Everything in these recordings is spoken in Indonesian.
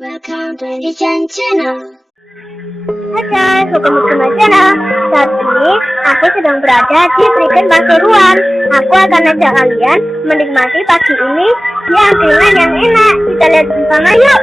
Welcome to Disini channel. Hai guys, welcome to my channel. Saat ini aku sedang berada di Prigen Pasuruan. Aku akan ajak kalian menikmati pagi ini di angkringan yang enak. Kita lihat bersama yuk.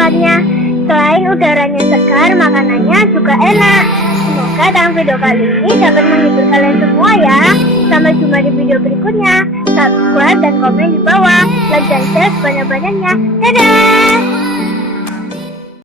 tempatnya. Selain udaranya segar, makanannya juga enak. Semoga dalam video kali ini dapat menghibur kalian semua ya. Sampai jumpa di video berikutnya. Subscribe dan komen di bawah. Like dan share sebanyak-banyaknya. Dadah!